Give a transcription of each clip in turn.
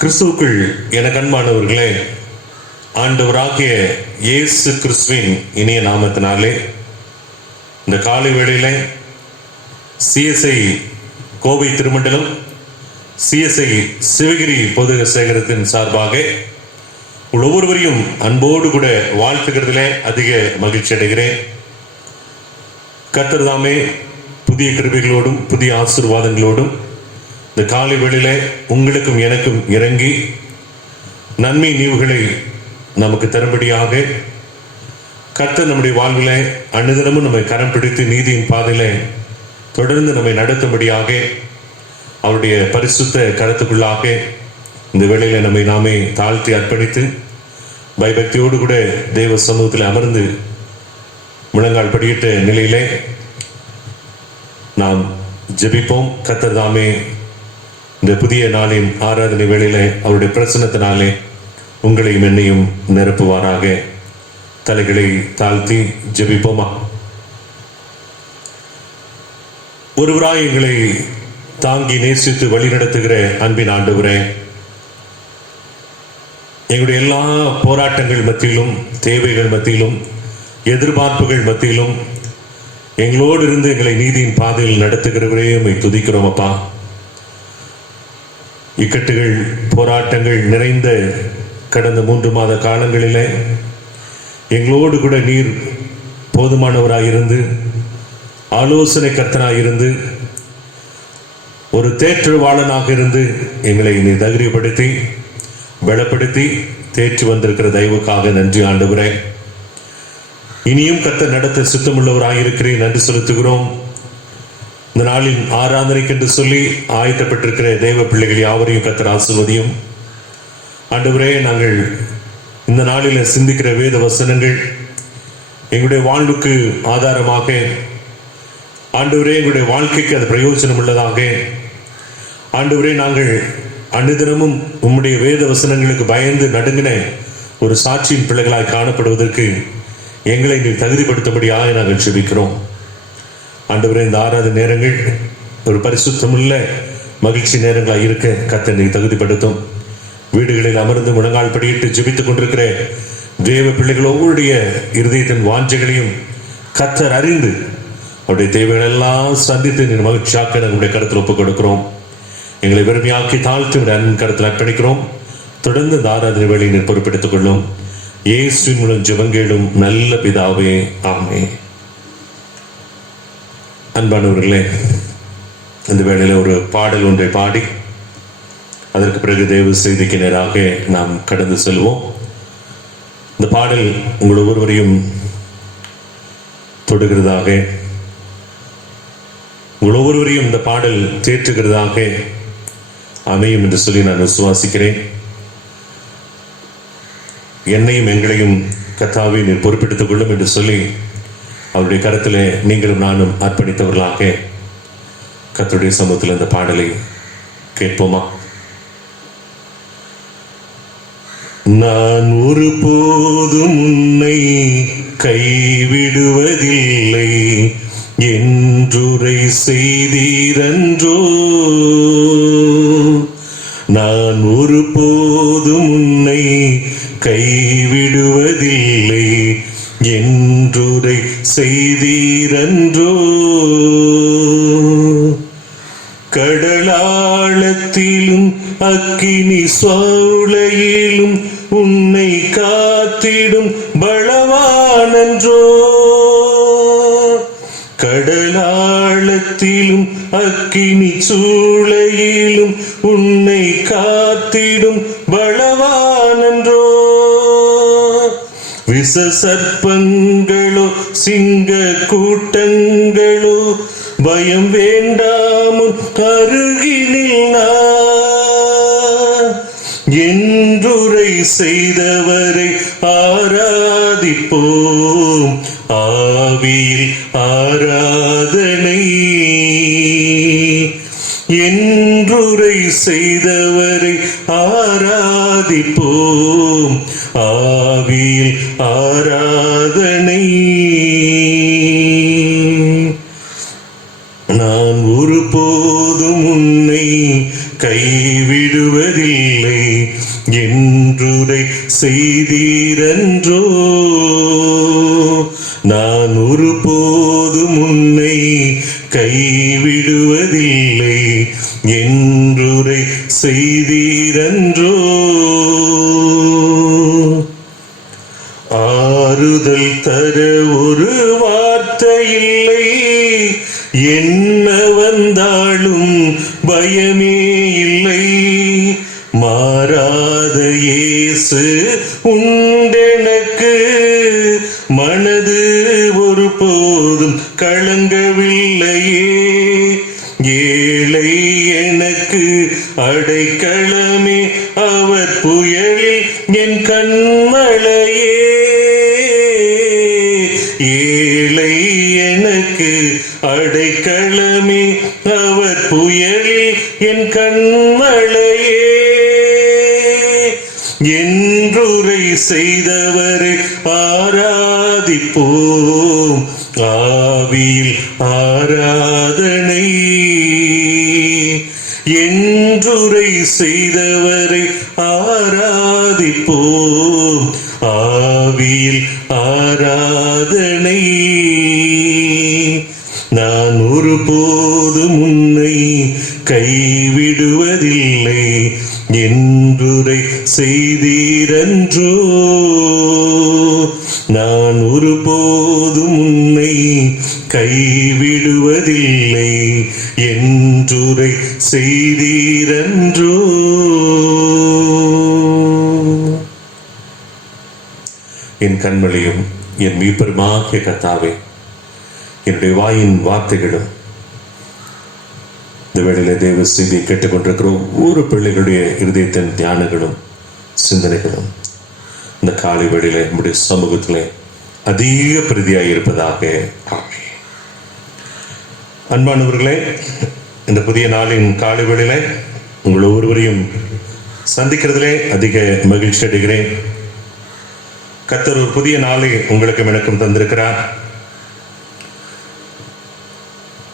கிறிஸ்துவுக்குள் என கண்மானவர்களே, ஆண்டவராகிய இயேசு கிறிஸ்துவின் இனிய நாமத்தினாலே இந்த காலை வேளையில சிஎஸ்ஐ கோவை திருமண்டலம், சிஎஸ்ஐ சிவகிரி பொது சேகரத்தின் சார்பாக ஒவ்வொருவரையும் அன்போடு கூட வாழ்த்துகிறதுல அதிக மகிழ்ச்சி அடைகிறேன். கர்த்தர் தாமே புதிய கிருபைகளோடும் புதிய ஆசீர்வாதங்களோடும் இந்த காலை வேளையில உங்களுக்கும் எனக்கும் இறங்கி நன்மை நீவுகளை நமக்கு தரும்படியாக கர்த்தர் நம்முடைய வாழ்வில் அனுதினமும் நம்மை கரம் பிடித்து நீதியின் பாதையில தொடர்ந்து நம்மை நடத்தும்படியாக அவருடைய பரிசுத்த கருத்துக்குள்ளாக இந்த வேளையில நம்மை நாமே தாழ்த்தி அர்ப்பணித்து பயபக்தியோடு கூட தேவ சமூகத்தில் அமர்ந்து முழங்கால் படியிட்ட நிலையிலே நாம் ஜெபிப்போம். கர்த்தர் தாமே இந்த புதிய நாளின் ஆராதனை வேளையிலே அவருடைய பிரசன்னத்தினாலே உங்களையும் என்னையும் நிரப்புவாராக. தலைகளை தாழ்த்தி ஜெபிப்போமா. ஒருவராய் எங்களை தாங்கி நேசித்து வழிநடத்துகிற அன்பின் ஆண்டவரே, எங்களுடைய எல்லா போராட்டங்கள் மத்தியிலும், தேவைகள் மத்தியிலும், எதிர்பார்ப்புகள் மத்தியிலும் எங்களோடு இருந்து எங்களை நீதியின் பாதையில் நடத்துகிறவரே உம்மை துதிக்கிறோம் அப்பா. இக்கட்டுகள் போராட்டங்கள் நிறைந்த கடந்த 3 மாத காலங்களிலே எங்களோடு கூட நீர் போதுமானவராயிருந்து, ஆலோசனை கர்த்தனாயிருந்து, ஒரு தேற்றவாளனாக இருந்து எங்களை நீ தைரியப்படுத்தி பலப்படுத்தி தேற்றி வந்திருக்கிற தயவுக்காக நன்றி ஆண்டவரே. இனியும் கர்த்தர் நடத்த சுத்தமுள்ளவராயிருக்கிறேன் நன்றி செலுத்துகிறோம். இந்த நாளின் ஆராதனைக்கு என்று சொல்லி ஆயத்தப்பட்டிருக்கிற தேவ பிள்ளைகள் யாவரையும் கர்த்தர் ஆசீர்வதியும். ஆண்டவரே, நாங்கள் இந்த நாளில் சிந்திக்கிற வேத வசனங்கள் எங்களுடைய வாழ்வுக்கு ஆதாரமாக, ஆண்டவரே எங்களுடைய வாழ்க்கைக்கு அது பிரயோஜனம் உள்ளதாக, ஆண்டவரே நாங்கள் அனுதினமும் உம்முடைய வேத வசனங்களுக்கு பயந்து நடுங்கின ஒரு சாட்சியின் பிள்ளைகளாய் காணப்படுவதற்கு எங்களை நீர் தகுதிப்படுத்தும்படியாக நாங்கள் ஜெபிக்கிறோம். ஆண்டவரே, இந்த ஆராத நேரங்கள் ஒரு பரிசுத்தமுள்ள மகிழ்ச்சி நேரங்களாக இருக்க கர்த்தர் நீர் தகுதிப்படுத்தும். வீடுகளில் அமர்ந்து முழங்கால் படியிட்டு ஜெபித்துக் கொண்டிருக்கிற தேவ பிள்ளைகள் ஒவ்வொருடைய இருதயத்தின் வாஞ்சைகளையும் கர்த்தர் அறிந்து அவருடைய தேவைகள் எல்லாம் சந்தித்து நீர் மகிழ்ச்சியாக்க நம்முடைய கருத்தில் ஒப்புக் கொடுக்கிறோம். எங்களை வெறுமையாக்கி தாழ்த்து அன்பின் கருத்தில் அர்ப்பணிக்கிறோம். தொடர்ந்து இந்த ஆராதனை வேளையை நீர் பொறுப்பெடுத்துக் கொள்ளும். இயேசுவின் மூலம் ஜெபங்களும் நல்ல பிதாவே, ஆமென். அன்பானவர்களே, இந்த வேளையில் ஒரு பாடல் ஒன்றை பாடி அதற்கு பிறகு தேவ செய்திக்கு நேராக நாம் கடந்து செல்வோம். இந்த பாடல் உங்கள் ஒவ்வொருவரையும் தொடுகிறதாக, உங்கள் ஒவ்வொருவரையும் இந்த பாடல் தேற்றுகிறதாக அமையும் என்று சொல்லி நான் விசுவாசிக்கிறேன். என்னையும் எங்களையும் கர்த்தாவே நீர் பொறுப்பெடுத்துக் கொள்ளும் என்று சொல்லி அவருடைய கருத்திலே நீங்களும் நானும் அர்ப்பணித்தவர்களாக கர்த்தருடைய சமூகத்தில் இந்த பாடலை கேட்போமா. நான் ஒருபோதும் உன்னை கைவிடுவதில்லை என்றுரை செய்தீரன்றோ. நான் ஒருபோதும் உன்னை கைவிடுவதில்லை என்றுரை செய்தீரன்றோ. கடலாழத்திலும் அக்கினி சூளையிலும் உன்னை காத்திடும் பலவானன்றோ. கடலாழத்திலும் அக்கினி சூளையிலும் உன்னை காத்திடும் பலவானன்றோ. விச சர்ப்பங்களோ சிங்க கூட்டங்களோ பயம் வேண்டாமும் அருகினில் நான் என்றுரை செய்தவரை ஆராதிப்போம். ஆவியில் ஆராதனை என்றுரை செய்தவரை ஆராதிப்போம். ஆவியில் ஆராதனை. நான் ஒருபோதும் உன்னை கைவிடுவதில்லை என்றுரை செய்தீரன்றோ. நான் ஒருபோதும் உன்னை கைவிடுவதில்லை என்றுரை செய்தீரன்றோ. ஆறுதல் தர ஒரு வார்த்தை இல்லை, என்ன வந்தாலும் பயமே இல்லை. மாறாத இயேசு உண்டெனக்கு, மனது ஒருபோதும் கலங்கவில்லையே. ஏழை எனக்கு அடைக்கலமே, அவர் புயலில் என் கண்மலையே. ஏழை எனக்கு அடைக்கலமே, அவர் புயலில் என் கண்மலையே. என்றுரை செய்தவரை ஆராதிப்போம், ஆவியில் ஆராதனை. என்றுரை செய்தவரை ஆராதிப்போம், ஆவியில் ஆராதனை. நான் ஒருபோதும் உன்னை கைவிடுவதில்லை என்றுரை செய்தீரன்றோ. நான் ஒருபோதும் உன்னை கைவிடுவதில்லை என்றுரை செய்தீரன்றோ. என் கண்மலையும் என் மீட்பருமாகிய கர்த்தாவே, என்னுடைய வாயின் வார்த்தைகளும் இந்த வேளையில தேவ செய்தியை கேட்டுக்கொண்டிருக்கிற ஒவ்வொரு பிள்ளைகளுடைய இருதயத்தின் தியானங்களும் சிந்தனைகளும் இந்த காலை வேளையில நம்முடைய சமூகத்திலே அதிக பிரதியாய் இருப்பதாக. அன்பானவர்களே, இந்த புதிய நாளின் காலை வேளையில உங்கள் ஒவ்வொருவரையும் சந்திக்கிறதிலே அதிக மகிழ்ச்சி அடைகிறேன். கர்த்தர் ஒரு புதிய நாளை உங்களுக்கும் எனக்கும் தந்திருக்கிறார்.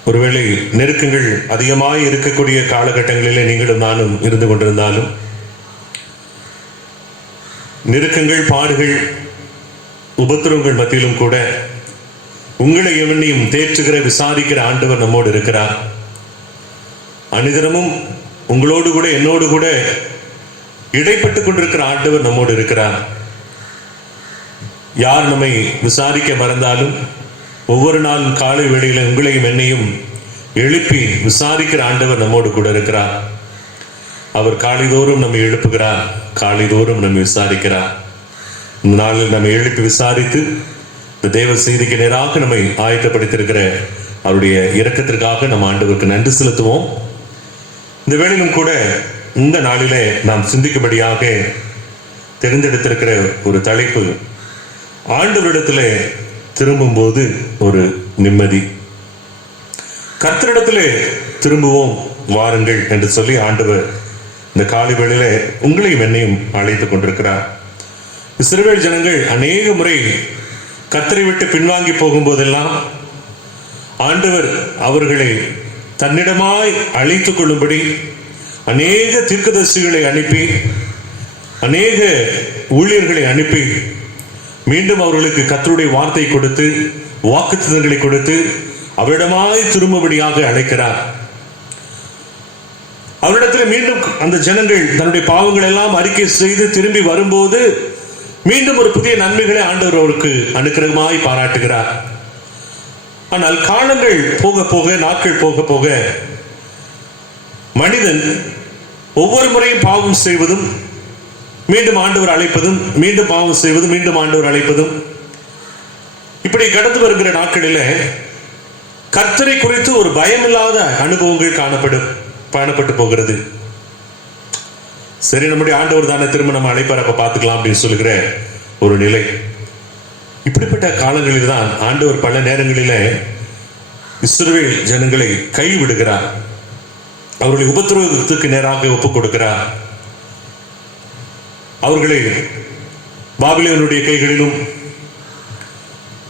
ஒருவேளை நெருக்கங்கள் அதிகமாக இருக்கக்கூடிய காலகட்டங்களிலே நீங்களும் நானும் இருந்து கொண்டிருந்தாலும், நெருக்கங்கள், பாடுகள், உபத்திரவங்கள் மத்தியிலும் கூட உங்களை எவனையும் தேற்றுகிற விசாரிக்கிற ஆண்டவர் நம்மோடு இருக்கிறார். அனிதனமும் உங்களோடு கூட என்னோடு கூட இடைப்பட்டு கொண்டிருக்கிற ஆண்டவர் நம்மோடு இருக்கிறார். யார் நம்மை விசாரிக்க மறந்தாலும் ஒவ்வொரு நாளும் காலை வேளையில உங்களையும் என்னையும் எழுப்பி விசாரிக்கிற ஆண்டவர் நம்மோடு கூட இருக்கிறார். அவர் காலைதோறும் நம்மை எழுப்புகிறார், காலைதோறும் நம்மை விசாரிக்கிறார். இந்த நாளில் நம்மை எழுப்பி விசாரித்து இந்த தேவ செய்திக்கு நேராக நம்மை ஆயத்தப்படுத்தியிருக்கிற அவருடைய இரக்கத்திற்காக நம்ம ஆண்டவருக்கு நன்றி செலுத்துவோம். இந்த வேளையிலும் கூட இந்த நாளிலே நாம் சிந்திக்கும்படியாக தெரிந்தெடுத்திருக்கிற ஒரு தலைப்பு, ஆண்டவரிடத்திலே திரும்பும் போது ஒரு நிம்மதி. கர்த்தரிடத்திலே திரும்புவோம் வாருங்கள் என்று சொல்லி ஆண்டவர் இந்த காலை வேளையில உங்களையும் என்னையும் அழைத்துக் கொண்டிருக்கிறார். இஸ்ரவேல் ஜனங்கள் அநேக முறை கர்த்தரை விட்டு பின்வாங்கி போகும்போதெல்லாம் ஆண்டவர் அவர்களை தன்னிடமாய் அழைத்துக் கொள்ளும்படி அநேக தீர்க்கதரிசிகளை அனுப்பி, அநேக ஊழியர்களை அனுப்பி மீண்டும் அவர்களுக்கு கர்த்தருடைய வார்த்தை கொடுத்து, வாக்குத்தத்தங்களை கொடுத்து அவரிடமாய் திரும்பும்படியாக அழைக்கிறார். அவரிடத்தில் மீண்டும் அந்த ஜனங்கள் தன்னுடைய பாவங்கள் எல்லாம் அறிக்கை செய்து திரும்பி வரும்போது மீண்டும் ஒரு புதிய நன்மைகளை ஆண்டவர் அவருக்கு அனுக்கிரகமாய் பாராட்டுகிறார். ஆனால் காலங்கள் போக போக, நாட்கள் போக போக மனிதன் ஒவ்வொரு முறையும் பாவம் செய்வதும், மீண்டும் ஆண்டவர் அழைப்பதும், மீண்டும் பாவம் செய்வதும், மீண்டும் ஆண்டவர் அழைப்பதும், இப்படி கடந்து வருகிற நாட்களில கர்த்தரை குறித்து ஒரு பயமில்லாத அனுபவங்கள் காணப்பட்டு போகிறது. சரி, நம்முடைய ஆண்டவர் தானே, திரும்ப நம்ம அழைப்பார், அப்ப பார்த்துக்கலாம் அப்படின்னு சொல்லுகிற ஒரு நிலை. இப்படிப்பட்ட காலங்களில் தான் ஆண்டவர் பல நேரங்களில இஸ்ரவேல் ஜனங்களை கைவிடுகிறார், அவர்களை உபத்திரவத்துக்கு நேராக ஒப்புக் கொடுக்கிறார். அவர்களை பாபிலோனுடைய கைகளிலும்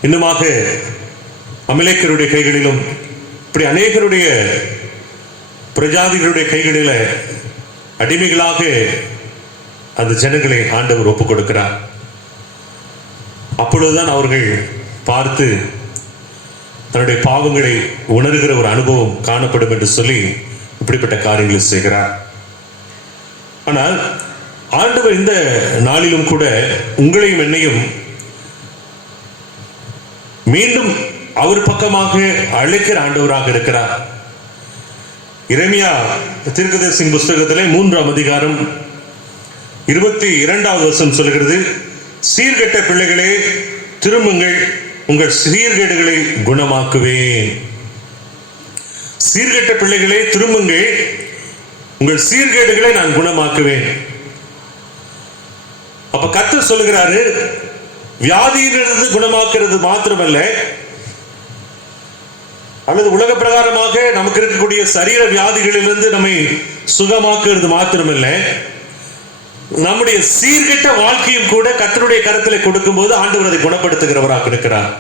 இன்னுமாக அமலேக்கருடைய கைகளிலும், இப்படி அநேகருடைய பிரஜாதிகளுடைய கைகளில அடிமைகளாக அந்த ஜனங்களை ஆண்டவர் ஒப்புக் கொடுக்கிறார். அப்பொழுதுதான் அவர்கள் பார்த்து தன்னுடைய பாவங்களை உணர்கிற ஒரு அனுபவம் காணப்படும் என்று சொல்லி இப்படிப்பட்ட காரியங்களை செய்கிறார். ஆனால் ஆண்டவர் இந்த நாளிலும் கூட உங்களையும் என்னையும் மீண்டும் அவர் பக்கமாக அழைக்கிற ஆண்டவராக இருக்கிறார். எரேமியா தீர்க்கதரிசியின் புஸ்தகத்திலே 3ஆம் அதிகாரம் 22வது வசனம் சொல்கிறது, சீர்கெட்ட பிள்ளைகளே திரும்புங்கள், உங்கள் சீர்கேடுகளை குணமாக்குவேன். சீர்கெட்ட பிள்ளைகளே திரும்புங்கள், உங்கள் சீர்கேடுகளை நான் குணமாக்குவேன். அப்ப கர்த்தர் சொல்லுகிறாரு, வியாதியிலிருந்து குணமாக்குறது மாத்திரமல்ல, அல்லது உலக பிரகாரமாக நமக்கு இருக்கக்கூடிய சரீர வியாதிகளிலிருந்து நம்மை சுகமாக்குறது மாத்திரமல்ல, நம்முடைய சீர்கெட்ட வாழ்க்கையும் கூட கர்த்தருடைய கரத்திலே கொடுக்கும் போது ஆண்டவர் அதை குணப்படுத்துகிறவராக இருக்கிறார்.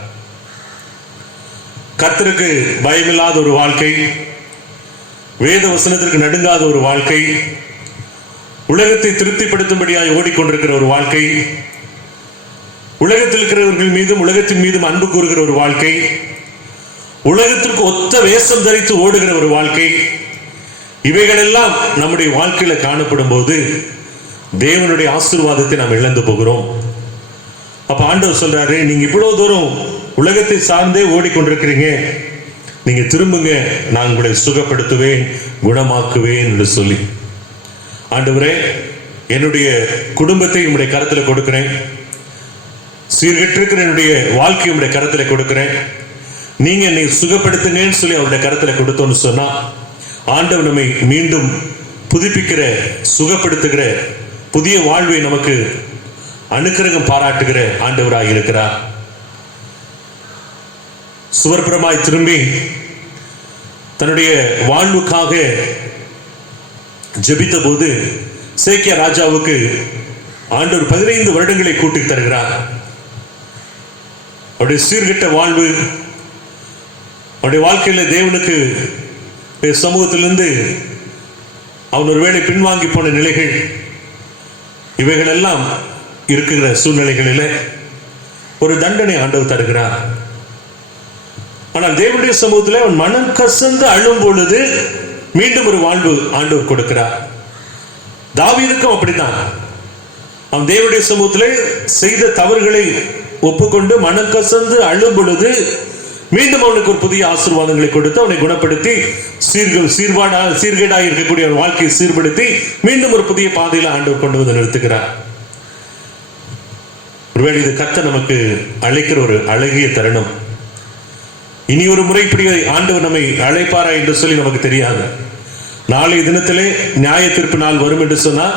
கர்த்தருக்கு பயமில்லாத ஒரு வாழ்க்கை, வேத வசனத்திற்கு நடுங்காத ஒரு வாழ்க்கை, உலகத்தை திருப்திப்படுத்தும்படியாக ஓடிக்கொண்டிருக்கிற ஒரு வாழ்க்கை, உலகத்தில் இருக்கிறவர்கள் மீதும் உலகத்தின் மீதும் அன்பு கூறுகிற ஒரு வாழ்க்கை, உலகத்திற்கு ஒத்த வேஷம் தரித்து ஓடுகிற ஒரு வாழ்க்கை, இவைகளெல்லாம் நம்முடைய வாழ்க்கையில காணப்படும் போது தேவனுடைய ஆசீர்வாதத்தை நாம் இழந்து போகிறோம். அப்ப ஆண்டவர் சொல்றாரு, நீங்க இவ்வளவு தூரம் உலகத்தை சார்ந்தே ஓடிக்கொண்டிருக்கிறீங்க, நீங்க திரும்புங்க, நான் உங்களை சுகப்படுத்துவேன், குணமாக்குவேன் என்று சொல்லி. ஆண்டவரே, என்னுடைய குடும்பத்தை உங்களுடைய கரத்தில் கொடுக்கிறேன், சீர்கெட்டிருக்கிற என்னுடைய வாழ்க்கையை உங்களுடைய கரத்தில் கொடுக்கிறேன், நீங்க என்னை சுகப்படுத்துங்கன்னு சொல்லி அவருடைய கரத்தில் கொடுத்தோன்னு சொன்னா ஆண்டவர் நம்மை மீண்டும் புதுப்பிக்கிற, சுகப்படுத்துகிற, புதிய வாழ்வை நமக்கு அனுக்கிரகம் பாராட்டுகிற ஆண்டவராக இருக்கிறார். சுவர்புறமாய் திரும்பி தன்னுடைய வாழ்வுக்காக ஜெபித்த போது சேக்கியா ராஜாவுக்கு ஆண்டவர் 15 வருடங்களை கூட்டி தருகிறார். அவருடைய சீர்கெட்ட வாழ்வு, அவருடைய வாழ்க்கையில தேவனுக்கு சமூகத்திலிருந்து அவன் ஒருவேளை பின்வாங்கி போன நிலைகள், இவைகள் எல்லாம் இருக்கிற சூழ்நிலைகளில் ஒரு தண்டனை ஆண்டவர் தருகிறார். ஆனால் தேவனுடைய சமூகத்தில் அவன் மனம் கசந்து அழும் பொழுது மீண்டும் ஒரு வாழ்வு ஆண்டவர் கொடுக்கிறார். தாவீதுக்கும் அப்படித்தான். அவன் தேவனுடைய சமூகத்தில் செய்த தவறுகளை ஒப்புக்கொண்டு மனம் கசந்து அழும் பொழுது மீண்டும் அவனுக்கு ஒரு புதிய ஆசீர்வாதங்களை கொடுத்து அவனை குணப்படுத்தி சீர்கேடாக இருக்கக்கூடிய வாழ்க்கையை சீர்படுத்தி மீண்டும் ஒரு புதிய பாதையில் ஆண்டவர் கொண்டு வந்து நிறுத்துகிறார். ஒருவேளை இது கர்த்தர் நமக்கு அழைக்கிற ஒரு அழகிய தருணம். இனி ஒரு முறை இப்படி ஆண்டவர் நம்மை அழைப்பாரா என்று சொல்லி நமக்கு தெரியாது. நாளைய தினத்திலே நியாய தீர்ப்பு நாள் வரும் என்று சொன்னால்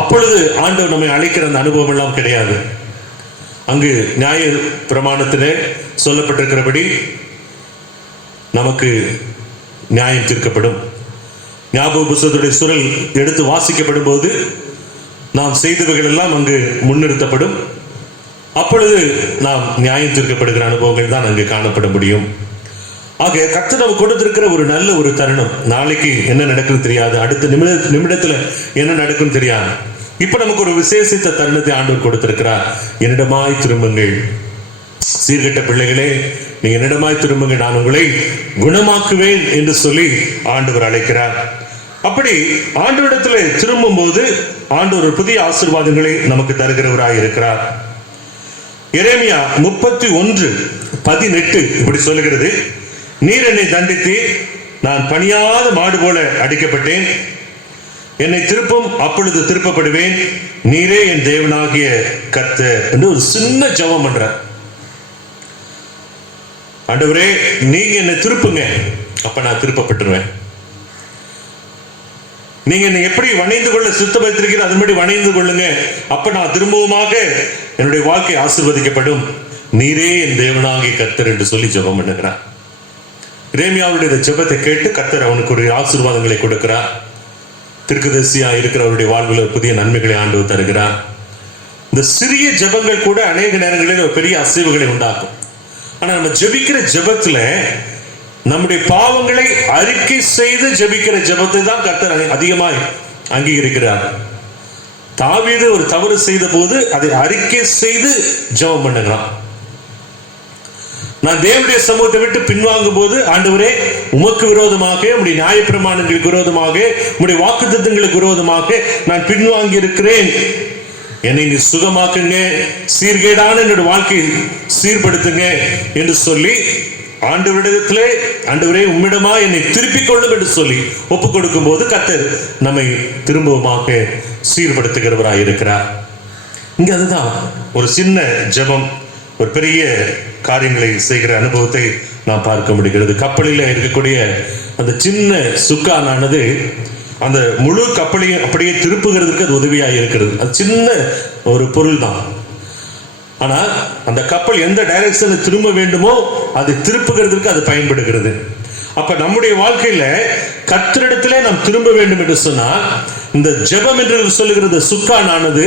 அப்பொழுது ஆண்டவர் நம்மை அழைக்கிற அந்த அனுபவம் எல்லாம் கிடையாது. அங்கு நியாய பிரமாணத்திலே சொல்லப்பட்டிருக்கிறபடி நமக்கு நியாயம் தீர்க்கப்படும். ஞாபக புத்தகத்துடைய சுருள் எடுத்து வாசிக்கப்படும் போது நாம் செய்தவைகள் எல்லாம் அங்கு முன்னிறுத்தப்படும். அப்பொழுது நாம் நியாயம் தீர்க்கப்படுகிற அனுபவங்கள் தான் அங்கு காணப்பட முடியும். ஆக கர்த்தர் நமக்கு கொடுத்திருக்கிற ஒரு நல்ல ஒரு தருணம். நாளைக்கு என்ன நடக்குன்னு தெரியாது, அடுத்த நிமிடத்துல என்ன நடக்குன்னு தெரியாது. இப்ப நமக்கு ஒரு விசேஷித்த தருணத்தை ஆண்டவர் கொடுத்திருக்கிறார். என்னிடமாய் திரும்புங்கள், சீர்கெட்ட பிள்ளைகளே, நீங்க என்னிடமாய் திரும்புங்கள், நான் உங்களை குணமாக்குவேன் என்று சொல்லி ஆண்டவர் அழைக்கிறார். அப்படி ஆண்டவரிடத்துல திரும்பும் போது ஆண்டவர் ஒரு புதிய ஆசீர்வாதங்களை நமக்கு தருகிறவராய் இருக்கிறார். எரேமியா 31:18 இப்படி சொல்லுகிறது, நீர் என்னை தண்டித்து நான் பணியாத மாடு போல அடிக்கப்பட்டேன், என்னை திருப்பும், அப்பொழுது திருப்பப்படுவேன், நீரே என் தேவனாகிய கர்த்தர் என்று ஒரு சின்ன ஜெபம் பண்ற. ஆண்டவரே, நீங்க என்னை திருப்புங்க, அப்ப நான் திருப்பப்பட்டுருவேன். நீங்க என்னை எப்படி வணைந்து கொள்ள சித்தம் வைத்திருக்கிற அதன்படி வணைந்து கொள்ளுங்க, அப்ப நான் திரும்பவுமாக என்னுடைய வாழ்க்கை ஆசீர்வதிக்கப்படும், நீரே என் தேவனாகிய கர்த்தர் என்று சொல்லி ஜெபம் பண்ணுகிறார். எரேமியாவுடைய ஜெபத்தை கேட்டு கர்த்தர் அவனுக்கு ஒரு ஆசீர்வாதங்களை கொடுக்கிறார். தீர்க்கதரிசியா இருக்கிறவருடைய வாழ்வில் புதிய நன்மைகளை ஆண்டவர் தருகிறார். இந்த சிறிய ஜெபங்கள் கூட அநேக நேரங்களில் பெரிய அசைவுகளை உண்டாக்கும். ஆனா நம்ம ஜெபிக்கிற ஜெபத்துல நம்முடைய பாவங்களை அறிக்கை செய்து ஜெபிக்கிற ஜெபத்தை தான் கர்த்தர் அதிகமாய் அங்கீகரிக்கிறார். தாவீது ஒரு தவறு செய்த போது அதை அறிக்கை செய்து ஜெபம் பண்ணுகிறான். நான் தேவனுடைய சமூகத்தை விட்டு பின்வாங்கும் போது, ஆண்டவரே உமக்கு விரோதமாக, உம்முடைய நியாயப்பிரமாணங்களுக்கு விரோதமாக, உம்முடைய வாக்குத்தத்தங்களுக்கு விரோதமாக நான் பின்வாங்கி இருக்கிறேன். என்னை நீ சுகமாக்குங்க, சீர்கேடான என்னோட வாழ்க்கையை சீர்படுத்துங்க என்று சொல்லி ஆண்டவரிடத்திலே, ஆண்டவரே உம்மிடமா என்னை திருப்பிக் கொள்ளும் என்று சொல்லி ஒப்புக் கொடுக்கும் போது கர்த்தர் நம்மை திரும்பவுமாக சீர்படுத்துகிறவராய் இருக்கிறார். இங்க அதுதான் ஒரு சின்ன ஜெபம் ஒரு பெரிய காரியங்களை செய்கிற அனுபவத்தை நாம் பார்க்க முடிகிறது. கப்பலில் இருக்கக்கூடிய அந்த சின்ன சுக்கானானது அந்த முழு கப்பலையும் அப்படியே திருப்புகிறதுக்கு அது உதவியாக இருக்கிறது. அது சின்ன ஒரு பொருள் தான். ஆனா அந்த கப்பல் எந்த டைரக்ஷன்ல திரும்ப வேண்டுமோ அதை திருப்புகிறதுக்கு அது பயன்படுகிறது. அப்ப நம்முடைய வாழ்க்கையில கர்த்தரிடத்திலே நாம் திரும்ப வேண்டும் என்று சொன்னால் இந்த ஜெபம் என்று சொல்லுகிறது சுக்கானானது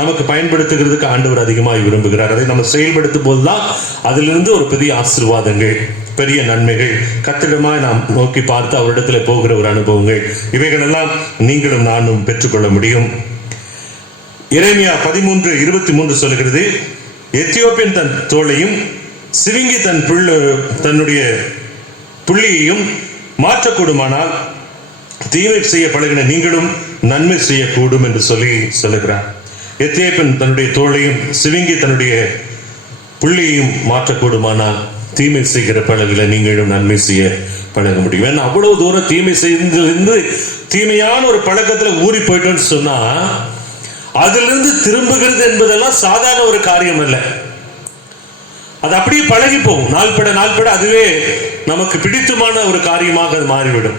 நமக்கு பயன்படுத்துகிறதுக்கு ஆண்டவர் அதிகமாக விரும்புகிறார். அதை நம்ம செயல்படுத்தும் போதுதான் அதிலிருந்து ஒரு பெரிய ஆசீர்வாதங்கள், பெரிய நன்மைகள் கர்த்தரிடமாய் நாம் நோக்கி பார்த்து அவரிடத்துல போகிற ஒரு அனுபவங்கள், இவைகள் எல்லாம் நீங்களும் நானும் பெற்றுக்கொள்ள முடியும். எரேமியா 13:23 சொல்லுகிறது, எத்தியோப்பியன் தன் தோளையும் சிவிங்கி தன்னுடைய புள்ளியையும் மாற்றக்கூடுமானால் தீமை செய்ய பழகின நீங்களும் நன்மை செய்யக்கூடும் என்று சொல்லுகிறார். எத்தியோப்பியன் தன்னுடைய தோளையும் சிவிங்கி தன்னுடைய புள்ளியையும் மாற்றக்கூடுமானால் தீமை செய்கிற பழகில நீங்களும் நன்மை செய்ய பழக முடியும். ஏன்னா அவ்வளவு தூரம் தீமை செய்து தீமையான ஒரு பழக்கத்துல ஊறி போயிட்டோன்னு சொன்னா அதிலிருந்து திரும்புகிறது என்பதெல்லாம் சாதாரண ஒரு காரியம் அல்ல. அது அப்படியே பழகி போகும். நாள்பட அதுவே நமக்கு பிடித்தமான ஒரு காரியமாக அது மாறிவிடும்.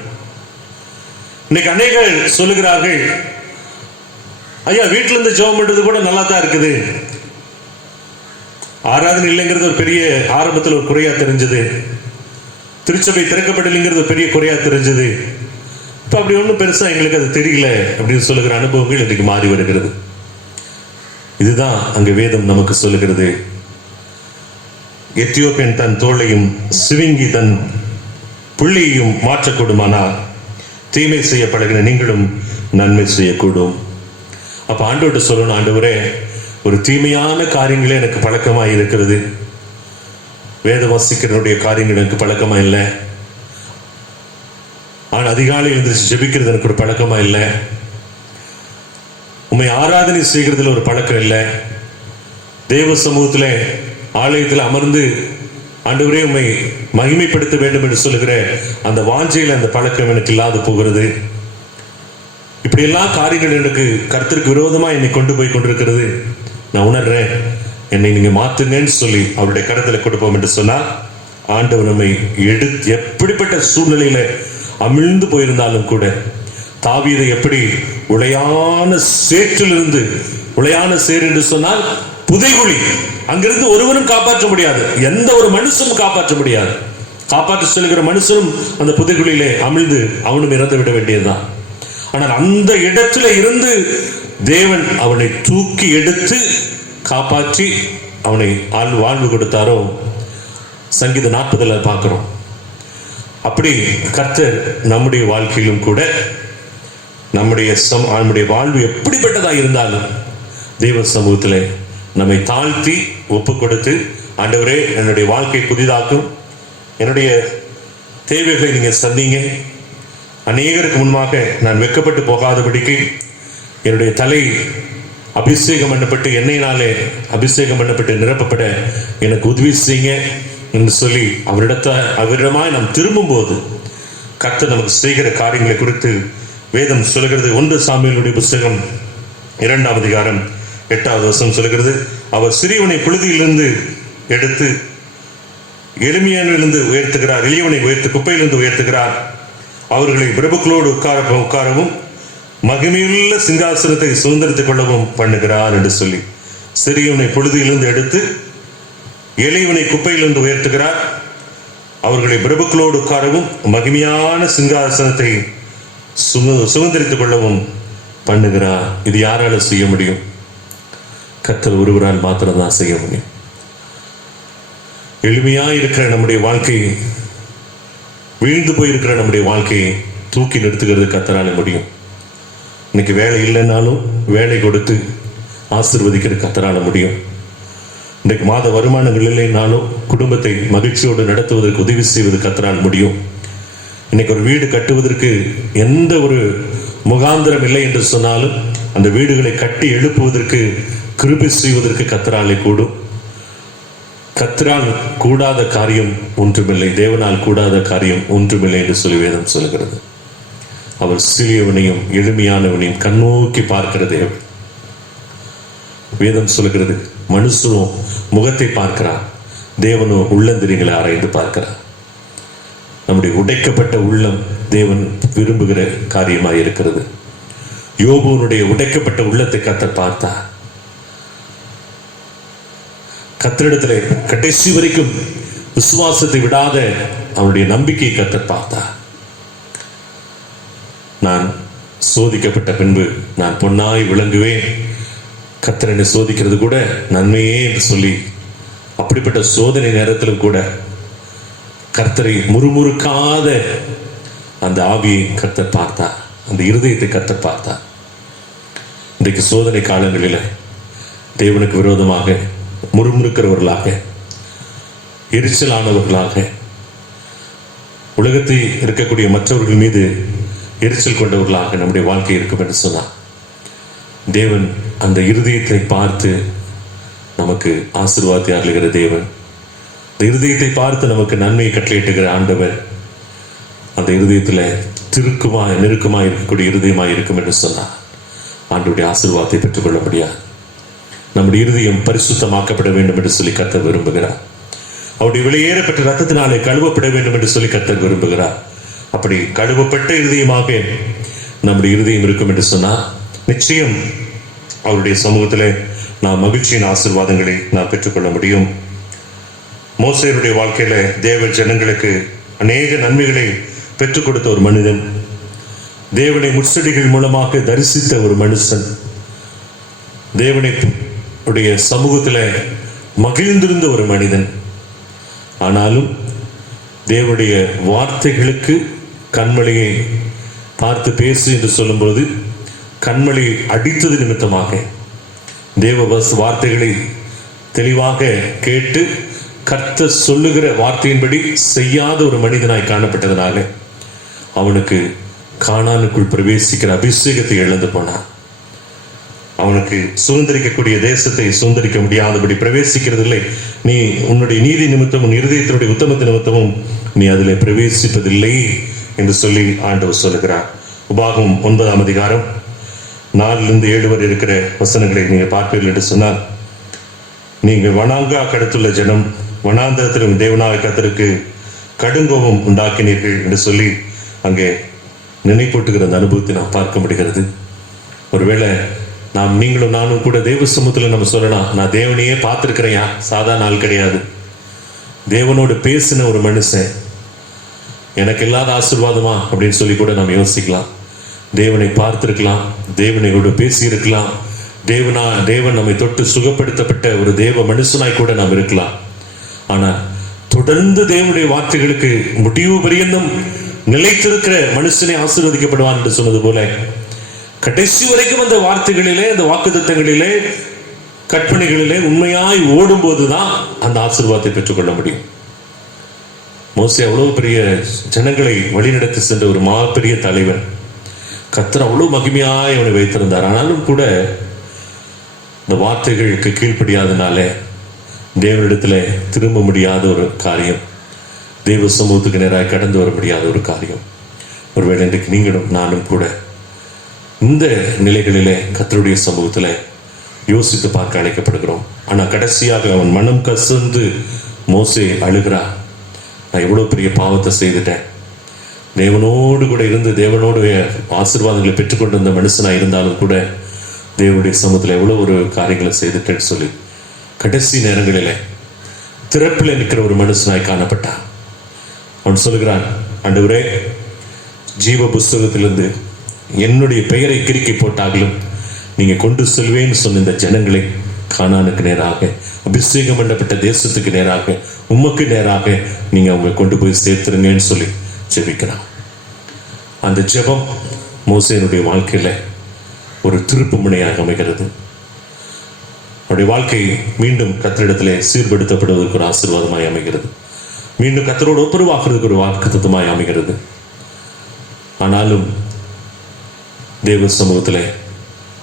இன்னைக்கு அநேகர் சொல்லுகிறார்கள், ஐயா வீட்டில இருந்து ஜெபம் பண்றது கூட நல்லா தான் இருக்குது, ஆராதனை இல்லைங்கிறது ஒரு பெரிய ஆரம்பத்தில் ஒரு குறையா தெரிஞ்சது, திருச்சபை திறக்கப்படலைங்கிறது ஒரு பெரிய குறையா தெரிஞ்சது, இப்ப அப்படி ஒன்றும் பெருசா எங்களுக்கு அது தெரியல அப்படின்னு சொல்லுகிற அனுபவங்கள் இன்றைக்கு மாறி வருகிறது. இதுதான் அங்கு வேதம் நமக்கு சொல்லுகிறது. எத்தியோப்பியன் தன் தோளையும் சிவிங்கி தன் புள்ளியையும் மாற்றக்கூடுமானால் தீமை செய்ய பழகின நீங்களும் நன்மை செய்யக்கூடும். அப்ப ஆண்டவர்கிட்ட சொல்லணும், ஆண்டவரே ஒரு தீமையான காரியங்களே எனக்கு பழக்கமா இருக்கிறது, வேத வாசிக்கிறனுடைய காரியங்கள் எனக்கு பழக்கமா இல்லை, ஆனால் அதிகாலை எழுந்திரிச்சு ஜெபிக்கிறது எனக்கு ஒரு பழக்கமா இல்லை, உண்மை ஆராதனை செய்கிறதுல ஒரு பழக்கம் இல்லை, தேவ சமூகத்துல ஆலயத்தில் அமர்ந்து ஆண்டவரே உம்மை மகிமைப்படுத்த வேண்டும் என்று சொல்லுகிற அந்த வாஞ்சையில் அந்த பழக்கம் எனக்கு இல்லாது போகிறது. இப்படி எல்லா காரியங்கள் எனக்கு கர்த்தருக்கு விரோதமா என்னை கொண்டு போய் கொண்டிருக்கிறது, நான் உணர்றேன், என்னை நீங்க மாத்துங்கன்னு சொல்லி அவருடைய கரத்துல கொடுப்போம் என்று சொன்னால் ஆண்டவர் நம்மை எடுத்து எப்படிப்பட்ட சூழ்நிலையில அமிழ்ந்து போயிருந்தாலும் கூட தாவீதை எப்படி உளையான சேற்றிலிருந்து, உளையான சேர் என்று சொன்னால் புதைகுழி, அங்கிருந்து ஒருவரும் காப்பாற்ற முடியாது, எந்த ஒரு மனுஷனும் காப்பாற்ற முடியாது, காப்பாற்ற சொல்லுகிற மனுஷனும் அந்த புதைகுழியிலே அமிழ்ந்து அவனும் இறந்து விட வேண்டியதுதான். ஆனால் அந்த இடத்துல இருந்து தேவன் அவனை தூக்கி எடுத்து காப்பாற்றி அவனை வாழ்வு கொடுத்தாரோ சங்கீதம் 40 பார்க்கிறோம். அப்படி கர்த்தர் நம்முடைய வாழ்க்கையிலும் கூட நம்முடைய வாழ்வு எப்படிப்பட்டதாக இருந்தாலும் தெய்வ சமூகத்திலே நம்மை தாழ்த்தி ஒப்பு கொடுத்து, ஆண்டவரே என்னுடைய வாழ்க்கை புதிதாக்கும், என்னுடைய தேவைகளை நீங்க சந்திங்க, அநேகருக்கு முன்பாக நான் வெட்கப்பட்டு போகாதபடிக்கு என்னுடைய தலை அபிஷேகம் பண்ணப்பட்டு எண்ணெயினாலே அபிஷேகம் பண்ணப்பட்டு நிரப்பப்பட எனக்கு உதவி செய்யுங்க என்று சொல்லி அவரிடமாய் நாம் திரும்பும் போது கர்த்தர் நமக்கு செய்கிற காரியங்களை குறித்து வேதம் சொல்லுகிறது. 1 சாமுவேலுடைய புத்தகம் 2ஆம் அதிகாரம் 8வது வசனம் சொல்லுகிறது, அவர் சிறியவனை புழுதியிலிருந்து எடுத்து எளிமையிலிருந்து உயர்த்துகிறார், எளியவனை உயர்த்து குப்பையிலிருந்து உயர்த்துகிறார், அவர்களை பிரபுக்களோடு உட்காரவும் மகிமையுள்ள சிங்காசனத்தை சுதந்திரித்துக் கொள்ளவும் பண்ணுகிறார் என்று சொல்லி சிறியவனை புழுதியிலிருந்து எடுத்து எளியவனை குப்பையிலிருந்து உயர்த்துகிறார், அவர்களை பிரபுக்களோடு உட்காரவும் மகிமையான சிங்காசனத்தை சுதந்திரித்துக் கொள்ளவும் பண்ணுகிறார். இது யாரால செய்ய முடியும்? கர்த்தர் ஒருவரால் மாத்திரம்தான் செய்ய முடியும். எளிமையா இருக்கிற நம்முடைய வாழ்க்கையை, வீழ்ந்து போயிருக்கிற நம்முடைய வாழ்க்கையை தூக்கி நிறுத்துகிறது கர்த்தரால முடியும். இன்னைக்கு வேலை இல்லைன்னாலும் வேலை கொடுத்து ஆசீர்வதிக்கிற கர்த்தரால முடியும். இன்றைக்கு மாத வருமானங்கள் இல்லைனாலும் குடும்பத்தை மகிழ்ச்சியோடு நடத்துவதற்கு உதவி செய்வது கர்த்தரால் முடியும். இன்னைக்கு ஒரு வீடு கட்டுவதற்கு எந்த ஒரு முகாந்திரம் இல்லை என்று சொன்னாலும் அந்த வீடுகளை கட்டி எழுப்புவதற்கு கிருபை செய்வதற்கு கர்த்தராலே கூடும். கர்த்தரால் கூடாத காரியம் ஒன்றுமில்லை, தேவனால் கூடாத காரியம் ஒன்றுமில்லை என்று சொல்லி வேதம் சொல்கிறது. அவர் சிறியவனையும் எளிமையானவனையும் கண்ணோக்கி பார்க்கிற தேவன். வேதம் சொல்கிறது, மனுஷனும் முகத்தை பார்க்கிறார், தேவனோ உள்ளந்திரிகளை ஆராய்ந்து பார்க்கிறார். நம்முடைய உடைக்கப்பட்ட உள்ளம் தேவன் விரும்புகிற காரியமாக இருக்கிறது. யோபுனுடைய உடைக்கப்பட்ட உள்ளத்தை கர்த்தர் பார்த்தார். கர்த்தரிடத்திலே கடைசி வரைக்கும் விசுவாசத்தை விடாத அவனுடைய நம்பிக்கையை கர்த்தர் பார்த்தார். நான் சோதிக்கப்பட்ட பின்பு நான் பொன்னாய் விளங்குவேன், கர்த்தர் என்னை சோதிக்கிறது கூட நன்மையே என்று சொல்லி அப்படிப்பட்ட சோதனை நேரத்திலும் கூட கர்த்தரை முறுமுறுக்காத அந்த ஆவியை கர்த்தர் பார்த்தார், அந்த இருதயத்தை கர்த்தர் பார்த்தார். இன்றைக்கு சோதனை காலங்களில் தேவனுக்கு விரோதமாக முறுமுறுக்கிறவர்களாக, எரிச்சலானவர்களாக, உலகத்தில் இருக்கக்கூடிய மற்றவர்கள் மீது எரிச்சல் கொண்டவர்களாக நம்முடைய வாழ்க்கை இருக்கும் என்று சொன்னார். தேவன் அந்த இருதயத்தை பார்த்து நமக்கு ஆசீர்வாதத்தை அருளுகிற தேவன், இந்த இருதயத்தை பார்த்து நமக்கு நன்மையை கட்டளையிட்டுகிற ஆண்டவர், அந்த இருதயத்தில் நெருக்கமாக இருக்கக்கூடிய இருதயமாக இருக்கும் என்று சொன்னார். ஆண்டவருடைய ஆசீர்வாதத்தை பெற்றுக்கொள்ள முடியாது. நம்முடைய இருதயம் பரிசுத்தமாக்கப்பட வேண்டும் என்று சொல்லி கர்த்தர் விரும்புகிறார். அவருடைய வெளியேறப்பட்ட ரத்தத்தினாலே கழுவப்பட வேண்டும் என்று சொல்லி கர்த்தர் விரும்புகிறார். அப்படி கழுவப்பட்ட இருதயமாக நம்முடைய இருதயம் இருக்கும் என்று சொன்னால் நிச்சயம் அவருடைய சமூகத்தில் நாம் மகிழ்ச்சியின் ஆசீர்வாதங்களை நாம் பெற்றுக்கொள்ள முடியும். மோசேயுடைய வாழ்க்கையில தேவ ஜனங்களுக்கு அநேக நன்மைகளை பெற்றுக் கொடுத்த ஒரு மனிதன், தேவனை முச்செடிகள் மூலமாக தரிசித்த ஒரு மனுஷன், தேவனை உடைய சமூகத்தில் மகிழ்ந்திருந்த ஒரு மனிதன். ஆனாலும் தேவனுடைய வார்த்தைகளுக்கு கண்மலையை பார்த்து பேசு என்று சொல்லும்போது கண்மலை அடித்தது நிமித்தமாக தேவ வார்த்தைகளை தெளிவாக கேட்டு கர்த்தர் சொல்லுகிற வார்த்தையின்படி செய்யாத ஒரு மனிதனாய் காணப்பட்டதனால அவனுக்கு கானானுக்குள் பிரவேசிக்கிற அபிஷேகத்தை இழந்து போனான். அவனுக்கு சுதந்திரிக்கக்கூடிய தேசத்தை சுதந்திரிக்க முடியாதபடி பிரவேசிக்கிறதில்லை. நீ உன்னுடைய நீதி நிமித்தமும் உன் இருதயத்தினுடைய உத்தமத்து நிமித்தமும் நீ அதில் பிரவேசிப்பதில்லை என்று சொல்லி ஆண்டவர் சொல்லுகிறார். உபாகம் 9ஆம் அதிகாரம் 4-7 வரை இருக்கிற வசனங்களை நீங்கள் பார்ப்பீர்கள் என்று சொன்னால், நீங்கள் வனாங்கா கடத்துள்ள ஜனம், வனாந்தரத்திலும் தேவனாக கர்த்தருக்கு கடுங்கோபம் உண்டாக்கினீர்கள் என்று சொல்லி அங்கே நினைப்பூட்டுகிற அந்த அனுபவத்தை நாம் பார்க்க முடிகிறது. ஒருவேளை நீங்களும் நானும் கூட தேவ சமூகத்தில் நம்ம சொல்லலாம், நான் தேவனையே பார்த்துருக்கிறேயா, சாதாரண ஆள் கிடையாது, தேவனோடு பேசின ஒரு மனுஷன், எனக்கு இல்லாத ஆசீர்வாதமா அப்படின்னு சொல்லி கூட நாம் யோசிக்கலாம். தேவனை பார்த்திருக்கலாம், தேவனையோடு பேசியிருக்கலாம், தேவன் நம்மை தொட்டு சுகப்படுத்தப்பட்ட ஒரு தேவ மனுஷனாய் கூட நாம் இருக்கலாம். ஆனால் தொடர்ந்து தேவனுடைய வார்த்தைகளுக்கு முடிவு பரியந்தம் நிலைத்திருக்கிற மனுஷனை ஆசீர்வதிக்கப்படுவான் என்று சொன்னது போல கடைசி வரைக்கும் அந்த வார்த்தைகளிலே, அந்த வாக்குத்தத்தங்களிலே, கற்பனைகளிலே உண்மையாய் ஓடும் போதுதான் அந்த ஆசீர்வாதத்தை பெற்றுக்கொள்ள முடியும். மோசே அவ்வளவு பெரிய ஜனங்களை வழிநடத்தி சென்ற ஒரு மாபெரிய தலைவன். கர்த்தர் அவ்வளவு மகிமையாய் அவனை வைத்திருந்தார். ஆனாலும் கூட இந்த வார்த்தைகளுக்கு கீழ்ப்படியாதனால தேவனிடத்துல திரும்ப முடியாத ஒரு காரியம், தேவ சமூகத்துக்கு நேராக கடந்து வர முடியாத ஒரு காரியம். ஒருவேளை இன்றைக்கு நீங்களும் நானும் கூட இந்த நிலைகளிலே கர்த்தருடைய சமூகத்தில் யோசித்து பார்க்க அழைக்கப்படுகிறோம். ஆனால் கடைசியாக அவன் மனம் கசந்து மோசே அழுகிறான். நான் எவ்வளோ பெரிய பாவத்தை செய்துட்டேன், தேவனோடு கூட இருந்து தேவனோடைய ஆசீர்வாதங்களை பெற்றுக்கொண்டிருந்த மனுஷனாக இருந்தாலும் கூட தேவனுடைய சமூகத்தில் எவ்வளோ ஒரு காரியங்களை செய்துட்டேன்னு சொல்லி கடைசி நேரங்களில் திறப்பில் நிற்கிற ஒரு மனுஷனாய் காணப்பட்டான். அவன் சொல்லுகிறான், ஆண்டவரே, ஜீவ புஸ்தகத்திலிருந்து என்னுடைய பெயரை கிறுக்கி போட்டாலும் நீங்க கொண்டு செல்வேன்னு சொன்ன இந்த ஜனங்களை கானானுக்கு நேராக, அபிஷேகம் பண்ணப்பட்ட தேசத்துக்கு நேராக, உமக்கு நேராக நீங்க அவங்க கொண்டு போய் சேர்த்துருங்கன்னு சொல்லி ஜெபிக்கிறான். அந்த ஜெபம் மோசேனுடைய வாழ்க்கையில ஒரு திருப்பு முனையாக அமைகிறது. அவருடைய வாழ்க்கை மீண்டும் கர்த்தரிடத்திலே சீர்படுத்தப்படுவதற்கு ஒரு ஆசீர்வாதமாய் அமைகிறது. மீண்டும் கர்த்தரோடு ஒப்புரவாக்குறதுக்கு ஒரு வாக்குத்தத்தமாய் அமைகிறது. ஆனாலும் தேவ சமூகத்தில்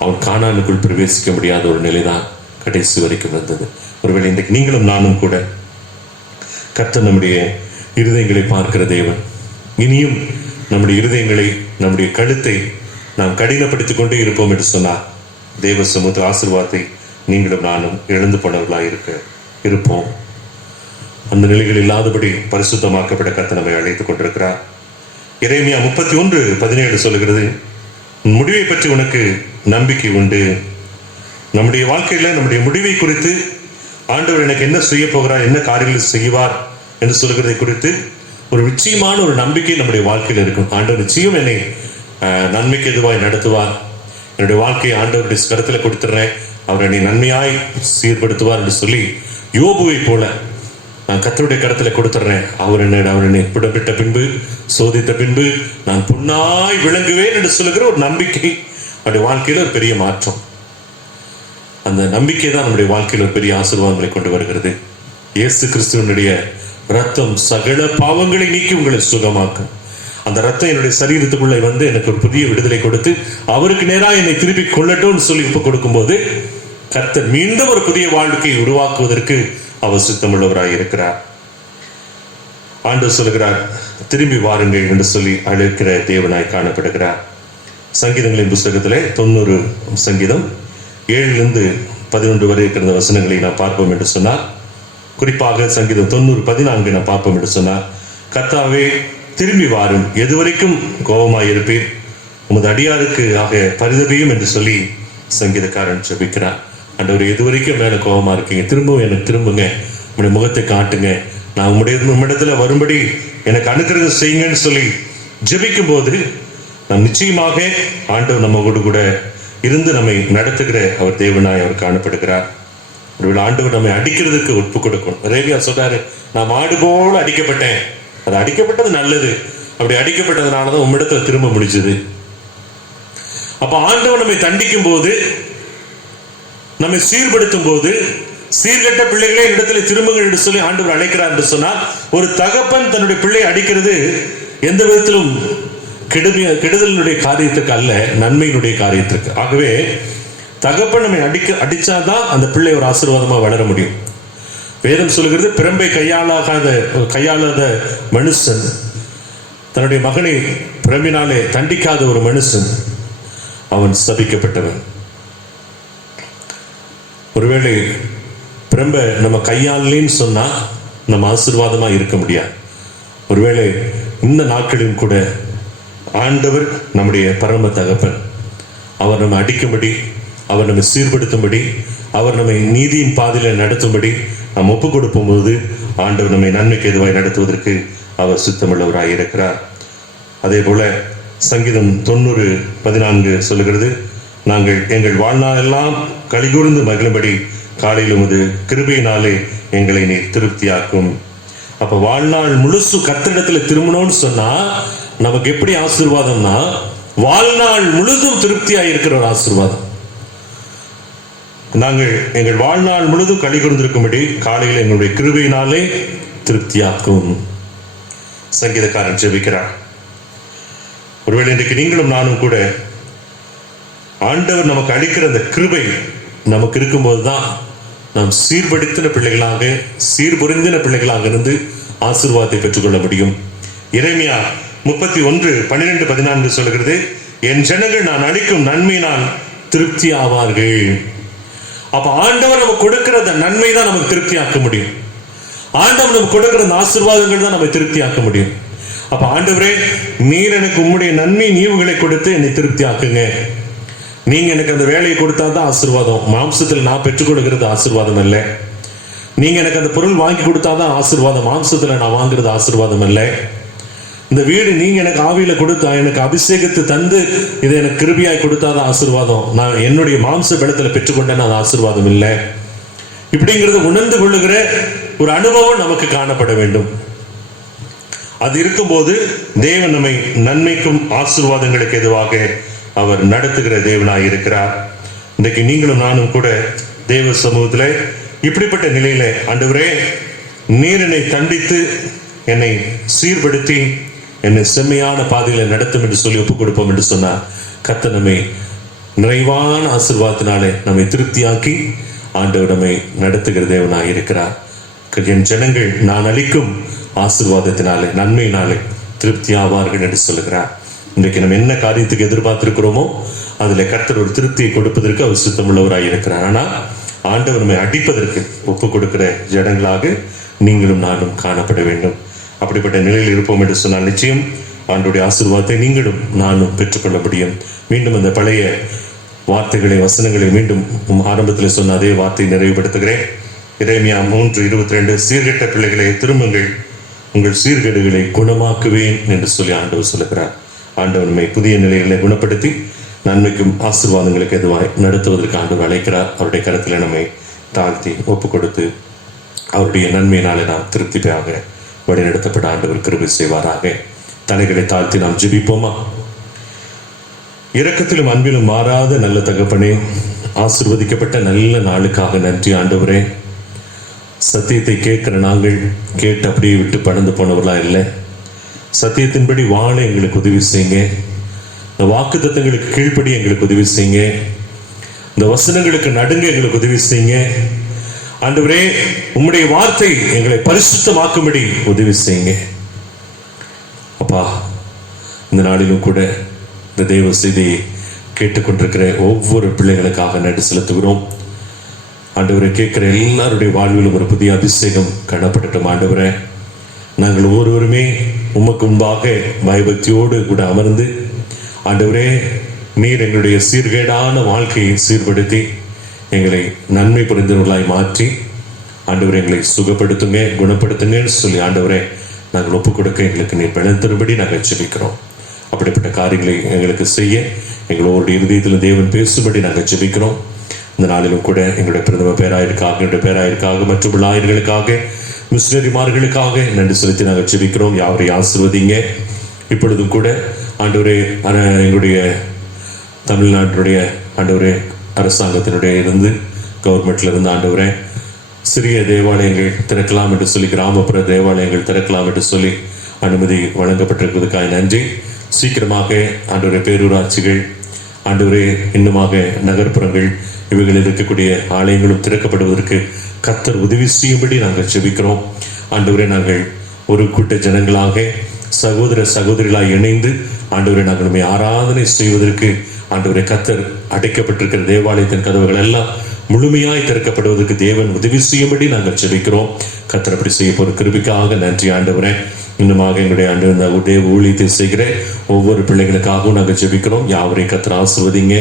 அவன் கானானுக்குள் பிரவேசிக்க முடியாத ஒரு நிலைதான் கடைசி வரைக்கும் வந்தது. ஒருவேளை இன்றைக்கு நீங்களும் நானும் கூட கர்த்தர் நம்முடைய இருதயங்களை பார்க்கிற தேவன். இனியும் நம்முடைய இருதயங்களை, நம்முடைய கழுத்தை நாம் கடினப்படுத்திக் கொண்டே இருப்போம் என்று சொன்னார் தேவ சமூக ஆசீர்வாதத்தை நீங்களும் நானும் இழந்து போனவர்களாக இருப்போம். அந்த நிலைகள் இல்லாதபடி பரிசுத்தமாக்கப்பட கர்த்தர் நம்மை அழைத்துக் கொண்டிருக்கிறார். எரேமியா 31:17 சொல்லுகிறது, முடிவை பற்றி உனக்கு நம்பிக்கை உண்டு. நம்முடைய வாழ்க்கையில நம்முடைய முடிவை குறித்து ஆண்டவர் எனக்கு என்ன செய்ய போகிறார், என்ன காரியங்கள் செய்வார் என்று சொல்லுகிறதை குறித்து ஒரு நிச்சயமான ஒரு நம்பிக்கை நம்முடைய வாழ்க்கையில் இருக்கும். ஆண்டவர் நிச்சயம் என்னை நன்மைக்கு எதுவாய் நடத்துவார், என்னுடைய வாழ்க்கையை ஆண்டவருடைய கருத்தில் கொடுத்துடுறேன், அவர் என்னை நன்மையாய் சீர்படுத்துவார் என்று சொல்லி யோபுவை போல நான் கர்த்தருடைய கருத்தில் கொடுத்துட்றேன். அவர் என்னை புடமிட்ட பின்பு சோதித்த பின்பு நான் பொன்னாய் விளங்குவேன் என்று சொல்லுகிற ஒரு நம்பிக்கை அவருடைய வாழ்க்கையில் ஒரு பெரிய மாற்றம். அந்த நம்பிக்கை தான் நம்முடைய வாழ்க்கையில் ஒரு பெரிய ஆசீர்வாதங்களை கொண்டு வருகிறது. இயேசு கிறிஸ்துவனுடைய ரத்தம் சகல பாவங்களை நீக்கி உங்களை சுகமாக்கும். அந்த ரத்தம் என்னுடைய சரீரத்துக்குள்ளே வந்து எனக்கு ஒரு புதிய விடுதலை கொடுத்து அவருக்கு நேராக என்னை திருப்பி கொள்ளட்டும் சொல்லி ஒப்பு கொடுக்கும்போது கர்த்தர் மீண்டும் ஒரு புதிய வாழ்க்கையை உருவாக்குவதற்கு அவர் சித்தமுள்ளவராய் இருக்கிறார். ஆண்டவர் சொல்லுகிறார், திரும்பி வாருங்கள் என்று சொல்லி அழைக்கிற தேவனாய் காணப்படுகிறார். சங்கீதங்களின் புஸ்தகத்திலே 90 சங்கீதம் 7-11 வரை இருக்கிற வசனங்களை நாம் பார்ப்போம் என்று சொன்னார். குறிப்பாக சங்கீதம் 90:14 நாம் பார்ப்போம் என்று சொன்னார். கர்த்தாவே திரும்பி வாரும், எதுவரைக்கும் கோபமாயிருப்பீர், உமது அடியாருக்கு ஆக பரிதபியும் என்று சொல்லி சங்கீதக்காரன் ஜெபிக்கிறார். ஆண்டவர் எதுவரைக்கும் மேல கோபமா இருக்கீங்க, திரும்பவும் எனக்கு திரும்புங்க, உங்களுடைய முகத்தை காட்டுங்க, நான் உம்மிடத்துல வரும்படி எனக்கு அனுக்கிரகம் செய்யுங்கன்னு சொல்லி ஜெபிக்கும் போது நம் நிச்சயமாக ஆண்டவர் நம்மோடு கூட இருந்து நம்மை நடத்துகிற அவர் தேவனாய் அவர் காணப்படுகிறார். ஒருவேளை ஆண்டவர் நம்மை அடிக்கிறதுக்கு ஒப்பு கொடுக்கும். ரேவியா சொல்றாரு, நான் மாடு போல அடிக்கப்பட்டேன், அது அடிக்கப்பட்டது நல்லது, அப்படி அடிக்கப்பட்டதுனாலதான் உம்மிடத்துல திரும்ப முடிச்சது. அப்ப ஆண்டவர் நம்மை தண்டிக்கும் போது, நம்மை சீர்படுத்தும் போது, சீர்கட்ட பிள்ளைகளே இடத்துல திரும்புங்கள் என்று சொல்லி ஆண்டவர் அழைக்கிறார் என்று சொன்னால், ஒரு தகப்பன் தன்னுடைய பிள்ளையை அடிக்கிறது எந்த விதத்திலும் கெடுதலினுடைய காரியத்துக்கு அல்ல, நன்மையினுடைய காரியத்திற்கு. ஆகவே தகப்பன் நம்மை அடிச்சாதான் அந்த பிள்ளை ஒரு ஆசீர்வாதமா வளர முடியும். வேதம் சொல்லுகிறது, பிரம்பை கையாளாத மனுஷன், தன்னுடைய மகனை பிரம்பினாலே தண்டிக்காத ஒரு மனுஷன் அவன் சபிக்கப்பட்டவன். ஒருவேளை பிரம்ப நம்ம கையாளலின்னு சொன்னா நம்ம ஆசீர்வாதமா இருக்க முடியாது. ஒருவேளை இந்த நாட்களிலும் கூட ஆண்டவர் நம்முடைய பரம தகப்பன், அவர் நம்ம அடிக்கும்படி, அவர் நம்மை சீர்படுத்தும்படி, அவர் நம்மை நீதியின் பாதையில நடத்தும்படி நாம் ஒப்பு கொடுக்கும் போது ஆண்டவர் நம்மை நன்மைக்கு எதுவாய் நடத்துவதற்கு அவர் சுத்தமுள்ளவராய் இருக்கிறார். அதே போல சங்கீதம் 90:14 சொல்லுகிறது, நாங்கள் எங்கள் வாழ்நாள் எல்லாம் கலிகூர்ந்து மகிழும்படி காலையில் உமது கிருபையினாலே எங்களை நீர் திருப்தியாக்கும். அப்ப வாழ்நாள் முழுசு கர்த்தரிடத்துல திரும்பணும்னு சொன்னா நமக்கு எப்படி ஆசீர்வாதம்னா, வாழ்நாள் முழுதும் திருப்தியா இருக்கிற ஒரு ஆசீர்வாதம். நாங்கள் எங்கள் வாழ்நாள் முழுதும் கலிகூர்ந்திருக்கும்படி காலையில் எங்களுடைய கிருபையினாலே திருப்தியாக்கும். சங்கீதக்காரன் ஜெபிக்கிறார். ஒருவேளை இன்றைக்கு நீங்களும் நானும் கூட ஆண்டவர் நமக்கு அளிக்கிற அந்த கிருபை நமக்கு இருக்கும்போது தான் நாம் சீர்படுத்தின பிள்ளைகளாக, சீர்பொருந்தின பிள்ளைகளாக இருந்து ஆசீர்வாதத்தை பெற்றுக்கொள்ள முடியும். எரேமியா 31:12-14 சொல்கிறது, என் ஜனங்கள் நான் அளிக்கும் நன்மையினால் திருப்தி ஆவார்கள். அப்ப ஆண்டவர் நமக்கு கொடுக்கிற அந்த நன்மை தான் நமக்கு திருப்தி ஆக்க முடியும். ஆண்டவர் நமக்கு கொடுக்கிற அந்த ஆசீர்வாதங்கள் தான் நம்மை திருப்தி ஆக்க முடியும். அப்ப ஆண்டவரே, நீர் எனக்கு உம்முடைய நன்மை நீவுகளை கொடுத்து என்னை திருப்தி ஆக்குங்க. நீங்க எனக்கு அந்த வேலையை கொடுத்தா தான் ஆசீர்வாதம். மாம்சத்தில் நான் பெற்றுக் கொடுக்கிறது ஆசீர்வாதம் அல்ல. நீங்க எனக்கு அந்த பொருள் வாங்கி கொடுத்தாதான் ஆசீர்வாதம், மாம்சத்துல நான் வாங்குறது ஆசீர்வாதம் அல்ல. இந்த வீடு நீங்க எனக்கு ஆவியில கொடுத்தா, எனக்கு அபிஷேகத்தை தந்து இதை எனக்கு கிருபியாய் கொடுத்தாதான் ஆசீர்வாதம். நான் என்னுடைய மாம்ச பலத்துல பெற்றுக்கொண்டேன்னு அது ஆசீர்வாதம் இல்லை. இப்படிங்கிறது உணர்ந்து கொள்ளுகிற ஒரு அனுபவம் நமக்கு காணப்பட வேண்டும். அது இருக்கும்போது தேவன் நம்மை நன்மைக்கும் ஆசீர்வாதங்களுக்கு எதுவாக அவர் நடத்துகிற தேவனாய் இருக்கிறார். இன்றைக்கு நீங்களும் நானும் கூட தேவ சமூகத்தில் இப்படிப்பட்ட நிலையில, ஆண்டவரே நீர் என்னை தண்டித்து என்னை சீர்படுத்தி என்னை செம்மையான பாதையில நடத்தும் என்று சொல்லி ஒப்புக் கொடுப்போம் என்று சொன்னார். கர்த்தர் நம்மை நிறைவான ஆசீர்வாதத்தினாலே நம்மை திருப்தியாக்கி ஆண்டவர் நம்மை நடத்துகிற தேவனாய் இருக்கிறார். என் ஜனங்கள் நான் அளிக்கும் ஆசீர்வாதத்தினாலே நன்மையினாலே திருப்தி ஆவார்கள் என்று சொல்லுகிறார். இன்றைக்கு நம்ம என்ன காரியத்துக்கு எதிர்பார்த்திருக்கிறோமோ அதில் கர்த்தர் ஒரு திருப்தியை கொடுப்பதற்கு அவர் சுத்தமுள்ளவராக இருக்கிறார். ஆனால் ஆண்டவர் நம்மை அடிப்பதற்கு ஒப்புக் கொடுக்கிற ஜனங்களாக நீங்களும் நானும் காணப்பட வேண்டும். அப்படிப்பட்ட நிலையில் இருப்போம் என்று சொன்னால் நிச்சயம் ஆண்டவருடைய ஆசீர்வாதத்தை நீங்களும் நானும் பெற்றுக்கொள்ள முடியும். மீண்டும் அந்த பழைய வார்த்தைகளை வசனங்களை மீண்டும் ஆரம்பத்தில் சொன்ன அதே வார்த்தையை நிறைவுபடுத்துகிறேன். எரேமியா 3:22, சீர்கெட்ட பிள்ளைகளை திரும்புங்கள், உங்கள் சீர்கேடுகளை குணமாக்குவேன் என்று சொல்லி ஆண்டவர் சொல்லுகிறார். ஆண்டவர் நம்மை புதிய நிலைகளை குணப்படுத்தி நன்மைக்கும் ஆசீர்வாதங்களுக்கு எதுவாய் நடத்துவதற்கு ஆண்டவர் அழைக்கிறார். அவருடைய கருத்தில் நம்மை தாழ்த்தி ஒப்பு கொடுத்து அவருடைய நன்மையினாலே நாம் திருப்தியாக வழிநடத்தப்பட ஆண்டவர் கிருபை செய்வாராக. தலைகளை தாழ்த்தி நாம் ஜெபிப்போமா? இரக்கத்திலும் அன்பிலும் மாறாத நல்ல தகப்பனே, ஆசீர்வதிக்கப்பட்ட நல்ல நாளுக்காக நன்றி ஆண்டவரே. சத்தியத்தை கேட்கிற நாங்கள் கேட்டு அப்படியே விட்டு பறந்து போனவர்களா இல்லை. சத்தியத்தின்படி வாழ எங்களுக்கு உதவி செய்யுங்க. இந்த வாக்கு தத்தங்களுக்கு கீழ்ப்படி எங்களுக்கு உதவி செய்யுங்க. இந்த வசனங்களுக்கு நடுங்க எங்களுக்கு உதவி செய்யுங்க ஆண்டவரே. உம்முடைய வார்த்தை எங்களை பரிசுத்தமாக்கும்படி உதவி செய்யுங்க அப்பா. இந்த நாளிலும் கூட இந்த தெய்வ செய்தியை கேட்டுக்கொண்டிருக்கிற ஒவ்வொரு பிள்ளைகளுக்காக நன்றி செலுத்துகிறோம் ஆண்டவரை. கேட்கிற எல்லாருடைய வாழ்விலும் ஒரு புதிய அபிஷேகம் காணப்படட்டும் ஆண்டவரே. நாங்கள் ஒவ்வொருவருமே உமக்கு முன்பாக பயபக்தியோடு கூட அமர்ந்து ஆண்டவரே, நீர் எங்களுடைய சீர்கேடான வாழ்க்கையை சீர்படுத்தி எங்களை நன்மை புரிந்தவர்களாய் மாற்றி ஆண்டவரை எங்களை சுகப்படுத்துங்க, குணப்படுத்துங்கன்னு சொல்லி ஆண்டவரே நாங்கள் ஒப்புக் கொடுக்க எங்களுக்கு நீர் பலன் நாங்கள் ஜெபிக்கிறோம். அப்படிப்பட்ட காரியங்களை எங்களுக்கு செய்ய எங்களோட இருதயத்தில் தேவன் பேசும்படி நாங்கள் ஜெபிக்கிறோம். இந்த நாளிலும் கூட எங்களுடைய பிரதம பேராயருக்காக, எங்களுடைய பேராயருக்காக, மற்ற ஆயர்களுக்காக, மிஷனரிமார்களுக்காக நன்றி செலுத்தி நாங்கள் ஜெபிக்கிறோம். யாவரையும் ஆசீர்வதிங்க. இப்பொழுதும் கூட ஆண்டவரே, எங்களுடைய தமிழ்நாட்டுடைய ஆண்டவரே அரசாங்கத்தினுடைய இருந்து கவர்மெண்ட்ல இருந்து ஆண்டவரே சிறிய தேவாலயங்கள் திறக்கலாம் என்று சொல்லி, கிராமப்புற தேவாலயங்கள் திறக்கலாம் என்று சொல்லி அனுமதி வழங்கப்பட்டிருக்கிறதுக்காக நன்றி. சீக்கிரமாக ஆண்டவரே பேரூராட்சிகள் ஆண்டவரே இன்னுமாக நகர்ப்புறங்கள் இவைகளில் இருக்கக்கூடிய ஆலயங்களும் திறக்கப்படுவதற்கு கர்த்தர் உதவி செய்யும்படி நாங்கள் ஜெபிக்கிறோம் ஆண்டவரே. நாங்கள் ஒரு கூட்ட ஜனங்களாக சகோதர சகோதரிகளாக இணைந்து ஆண்டவரை நாங்கள் ஆராதனை செய்வதற்கு ஆண்டவரை கர்த்தர் அடைக்கப்பட்டிருக்கிற தேவாலயத்தின் கதவுகள் எல்லாம் முழுமையாய் திறக்கப்படுவதற்கு தேவன் உதவி செய்யும்படி நாங்கள் ஜெபிக்கிறோம். கர்த்தர் அப்படி செய்ய போற கிருபைக்காக நன்றி ஆண்டவரே. இன்னுமாக எங்களுடைய ஆண்டு தேவ ஊழியத்தை செய்கிற ஒவ்வொரு பிள்ளைகளுக்காகவும் நாங்கள் ஜெபிக்கிறோம். யாவரையும் கர்த்தர் ஆசீர்வதிங்க.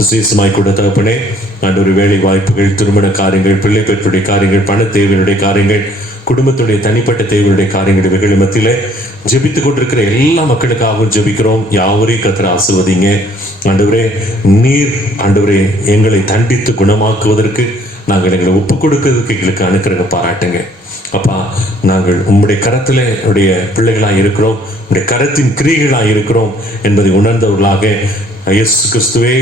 விசேஷமாய் கூட தகப்பனே ஆண்டவரை வேலை வாய்ப்புகள், திருமண காரியங்கள், பிள்ளை பெற்றுடைய காரியங்கள், பண தேவையுடைய காரியங்கள், குடும்பத்துடைய தனிப்பட்ட தேவையுடைய காரியங்கள் இவைகள் மத்தியில ஜெபித்துக் கொண்டிருக்கிற எல்லா மக்களுக்காகவும் ஜெபிக்கிறோம். யாவரையும் கர்த்தர் ஆசீர்வதிங்க ஆண்டவரே. நீர் ஆண்டவரே எங்களை தண்டித்து குணமாக்குவதற்கு நாங்கள் எங்களை ஒப்புக் கொடுக்கிறதுக்கு எங்களுக்கு அனுக்கிரக பாராட்டுங்க அப்பா. நாங்கள் உம்முடைய கரத்துல உடைய பிள்ளைகளாக இருக்கிறோம், உடைய கரத்தின் கிரியைகளாக இருக்கிறோம் என்பதை உணர்ந்தவர்களாக இயேசு கிறிஸ்துவே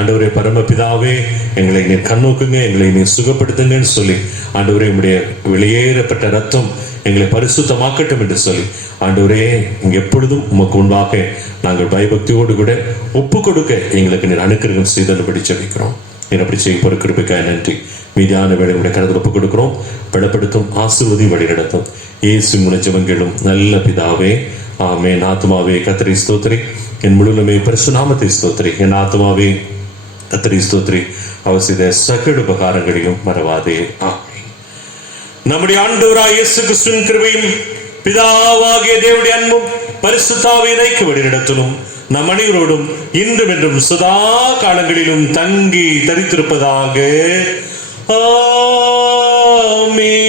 ஆண்டவரே பரமபிதாவே எங்களை நீர் கண்ணோக்குங்க, எங்களை நீர் சுகப்படுத்துங்கன்னு சொல்லி ஆண்டவரே உம்முடைய வெளியேறப்பட்ட ரத்தம் எங்களை பரிசுத்தமாக்கட்டும் என்று சொல்லி ஆண்டவரே இங்க எப்பொழுதும் உமக்கு முன்பாக நாங்கள் பயபக்தியோடு கூட ஒப்பு கொடுக்க எங்களுக்கு நீர் அனுக்கிரகம் செய்தபடி ஜெபிக்கிறோம். நீர் அப்படி செய்ய போற கிருபைக்காக நன்றி. மீதியான வேலை உடைய கருத்தில் ஒப்பு கொடுக்கிறோம். பலப்படுத்தும், ஆசீர்வதியும், வழி நடத்தும். இயேசு மூலம் ஜெபங்களும் நல்ல பிதாவே, ஆமென். ஆத்துமாவே கர்த்தரை ஸ்தோத்திரி, என் முழுமே பரிசுநாமத்தை ஸ்தோத்திரி. என் ஆத்துமாவே கர்த்தரை ஸ்தோத்திரி, அவர் செய்த சகல உபகாரங்களையும் மறவாதே. ஆமென். நம்முடைய ஆண்டவராகிய இயேசு கிறிஸ்துவின் கிருபையும் பிதாவாகிய தேவனுடைய அன்பும் பரிசுத்த ஆவியின் ஐக்கிய வழி நடத்தலும் நம் அனைவரோடும் இன்றும் என்றும் சதா காலங்களிலும் தங்கி தரித்திருப்பதாக. ஆமென்.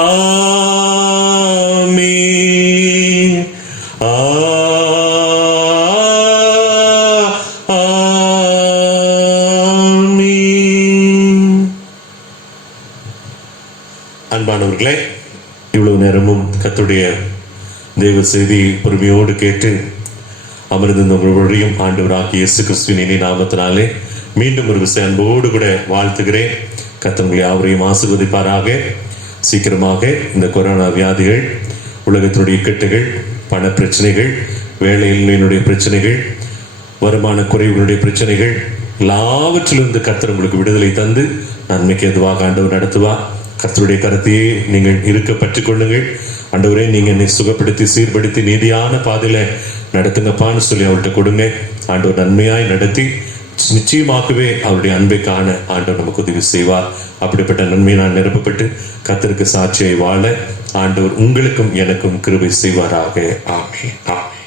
ஆமென். ஆமென். அன்பானவர்களே, இவ்வளவு நேரமும் கர்த்தருடைய தேவ செய்தி பொறுமையோடு கேட்டு அமர்ந்து உங்களுடையும் ஆண்டவராகிய இயேசு கிறிஸ்துவின் இனி நாமத்தினாலே மீண்டும் ஒரு விஷயம் அன்போடு கூட வாழ்த்துகிறேன். கர்த்தர் உங்களை யாவரையும் ஆசீர்வதிப்பாராக. சீக்கிரமாக இந்த கொரோனா வியாதிகள், உலகத்தினுடைய இக்கட்டுகள், பண பிரச்சனைகள், வேலையின்மையினுடைய பிரச்சனைகள், வருமான குறைவுகளுடைய பிரச்சனைகள் எல்லாவற்றிலிருந்து கர்த்தர் உங்களுக்கு விடுதலை தந்து நன்மைக்கு எதுவாக ஆண்டவர் நடத்துவார். கர்த்தருடைய கருத்தையே நீங்கள் இருக்க பற்றிக் கொள்ளுங்கள். ஆண்டவரே, நீங்கள் என்னை சுகப்படுத்தி சீர்படுத்தி நீதியான பாதையில நடத்துங்கப்பான்னு சொல்லி அவர்கிட்ட கொடுங்க. ஆண்டவர் நன்மையாய் நடத்தி நிச்சயமாகவே அவருடைய அன்பை காண ஆண்டவர் நமக்கு உதவி செய்வார். அப்படிப்பட்ட நன்மை நான் நிரப்பப்பட்டு கர்த்தருக்கு சாட்சியை வாழ ஆண்டவர் உங்களுக்கும் எனக்கும் கிருபை செய்வாராக. ஆமென். ஆமென்.